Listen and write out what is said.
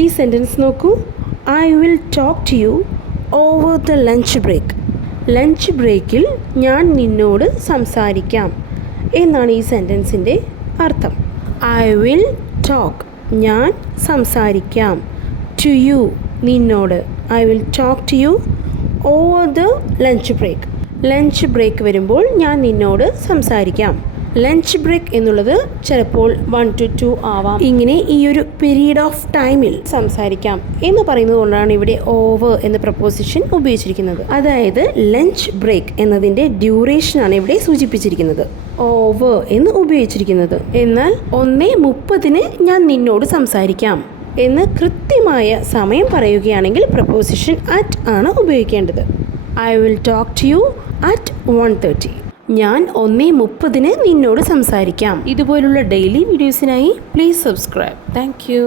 ഈ സെൻറ്റൻസ് നോക്കൂ. I will talk to you over the lunch break. Lunch ബ്രേക്കിൽ ഞാൻ നിന്നോട് സംസാരിക്കാം എന്നാണ് ഈ സെൻറ്റൻസിൻ്റെ അർത്ഥം. ഐ വിൽ ടോക്ക് ഞാൻ സംസാരിക്കാം, ടു യു നിന്നോട്. I will talk to you over the lunch break. Lunch break വരുമ്പോൾ ഞാൻ നിന്നോട് സംസാരിക്കാം. ലഞ്ച് ബ്രേക്ക് എന്നുള്ളത് ചിലപ്പോൾ 1 to 2 ആവാം. ഇങ്ങനെ ഈ ഒരു പീരീഡ് ഓഫ് ടൈമിൽ സംസാരിക്കാം എന്ന് പറയുന്നത് കൊണ്ടാണ് ഇവിടെ ഓവർ എന്ന പ്രപ്പോസിഷൻ ഉപയോഗിച്ചിരിക്കുന്നത്. അതായത് ലഞ്ച് ബ്രേക്ക് എന്നതിൻ്റെ ഡ്യൂറേഷനാണ് ഇവിടെ സൂചിപ്പിച്ചിരിക്കുന്നത്, ഓവർ എന്ന് ഉപയോഗിച്ചിരിക്കുന്നത്. എന്നാൽ 1:30 ഞാൻ നിന്നോട് സംസാരിക്കാം എന്ന് കൃത്യമായ സമയം പറയുകയാണെങ്കിൽ പ്രപ്പോസിഷൻ അറ്റ് ആണ് ഉപയോഗിക്കേണ്ടത്. I will talk to you at 1:30. ഞാൻ 1:30 നിന്നോട് സംസാരിക്കാം. ഇതുപോലുള്ള ഡെയിലി വീഡിയോസിനായി പ്ലീസ് സബ്സ്ക്രൈബ്. Thank U.